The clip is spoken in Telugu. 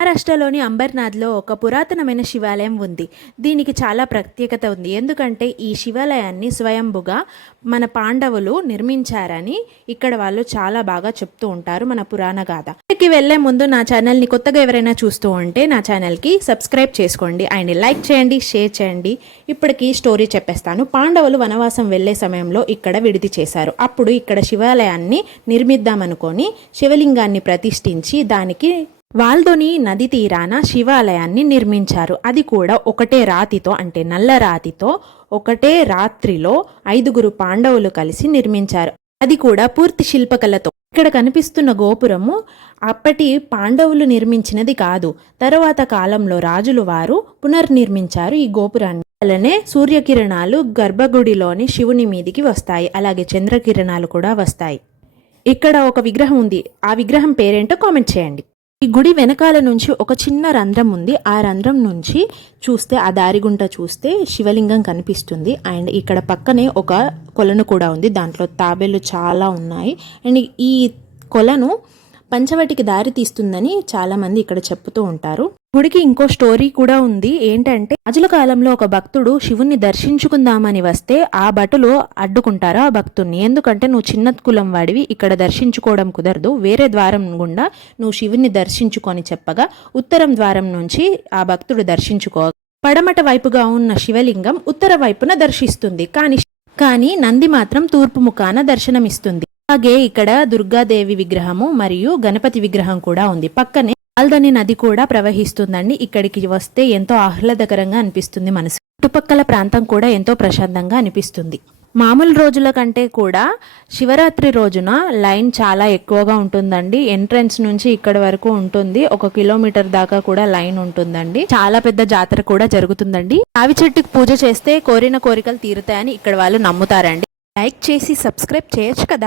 మహారాష్ట్రలోని అంబర్నాథ్లో ఒక పురాతనమైన శివాలయం ఉంది. దీనికి చాలా ప్రత్యేకత ఉంది. ఎందుకంటే ఈ శివాలయాన్ని స్వయంభుగా మన పాండవులు నిర్మించారని ఇక్కడ వాళ్ళు చాలా బాగా చెప్తూ ఉంటారు మన పురాణ గాథ. ఇక్కడికి వెళ్లే ముందు నా ఛానల్ని కొత్తగా ఎవరైనా చూస్తూ ఉంటే నా ఛానల్కి సబ్స్క్రైబ్ చేసుకోండి అండ్ లైక్ చేయండి, షేర్ చేయండి. ఇప్పటికి స్టోరీ చెప్పేస్తాను. పాండవులు వనవాసం వెళ్లే సమయంలో ఇక్కడ విడిది చేశారు. అప్పుడు ఇక్కడ శివాలయాన్ని నిర్మిద్దామనుకొని శివలింగాన్ని ప్రతిష్ఠించి దానికి వాల్దోని నది తీరాన శివాలయాన్ని నిర్మించారు. అది కూడా ఒకటే రాతితో, అంటే నల్ల రాతితో ఒకటే రాత్రిలో 5 పాండవులు కలిసి నిర్మించారు. అది కూడా పూర్తి శిల్పకళతో. ఇక్కడ కనిపిస్తున్న గోపురము అప్పటి పాండవులు నిర్మించినది కాదు. తరువాత కాలంలో రాజులు వారు పునర్నిర్మించారు ఈ గోపురాన్ని. అలానే సూర్యకిరణాలు గర్భగుడిలోని శివుని మీదికి వస్తాయి. అలాగే చంద్రకిరణాలు కూడా వస్తాయి. ఇక్కడ ఒక విగ్రహం ఉంది. ఆ విగ్రహం పేరేంటో కామెంట్ చేయండి. ఈ గుడి వెనకాల నుంచి ఒక చిన్న రంధ్రం ఉంది. ఆ రంధ్రం నుంచి చూస్తే, ఆ దారిగుంట చూస్తే శివలింగం కనిపిస్తుంది. అండ్ ఇక్కడ పక్కనే ఒక కొలను కూడా ఉంది. దాంట్లో తాబేలు చాలా ఉన్నాయి. అండ్ ఈ కొలను పంచవటికి దారి తీస్తుందని చాలా మంది ఇక్కడ చెప్తూ ఉంటారు. గుడికి ఇంకో స్టోరీ కూడా ఉంది. ఏంటంటే రాజుల కాలంలో ఒక భక్తుడు శివుణ్ణి దర్శించుకుందామని వస్తే ఆ భటులు అడ్డుకుంటారు ఆ భక్తుడిని. ఎందుకంటే నువ్వు చిన్న కులం వాడివి, ఇక్కడ దర్శించుకోవడం కుదరదు, వేరే ద్వారం గుండా నువ్వు శివుణ్ణి దర్శించుకొని చెప్పగా ఉత్తరం ద్వారం నుంచి ఆ భక్తుడు దర్శించుకో. పడమట వైపుగా ఉన్న శివలింగం ఉత్తర వైపున దర్శిస్తుంది. కానీ నంది మాత్రం తూర్పు ముఖాన దర్శనమిస్తుంది. అలాగే ఇక్కడ దుర్గాదేవి విగ్రహము మరియు గణపతి విగ్రహం కూడా ఉంది. పక్కనే వాల్దని నది కూడా ప్రవహిస్తుందండి. ఇక్కడికి వస్తే ఎంతో ఆహ్లాదకరంగా అనిపిస్తుంది మనసు. చుట్టుపక్కల ప్రాంతం కూడా ఎంతో ప్రశాంతంగా అనిపిస్తుంది. మామూలు రోజుల కంటే కూడా శివరాత్రి రోజున లైన్ చాలా ఎక్కువగా ఉంటుందండి. ఎంట్రన్స్ నుంచి ఇక్కడి వరకు ఉంటుంది. 1 కిలోమీటర్ దాకా కూడా లైన్ ఉంటుందండి. చాలా పెద్ద జాతర కూడా జరుగుతుందండి. రావి చెట్టుకు పూజ చేస్తే కోరిన కోరికలు తీరుతాయని ఇక్కడ వాళ్ళు నమ్ముతారండి. లైక్ చేసి సబ్స్క్రైబ్ చేయొచ్చు కదా.